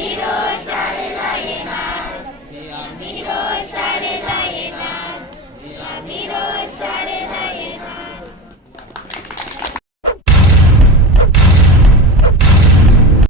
Hero.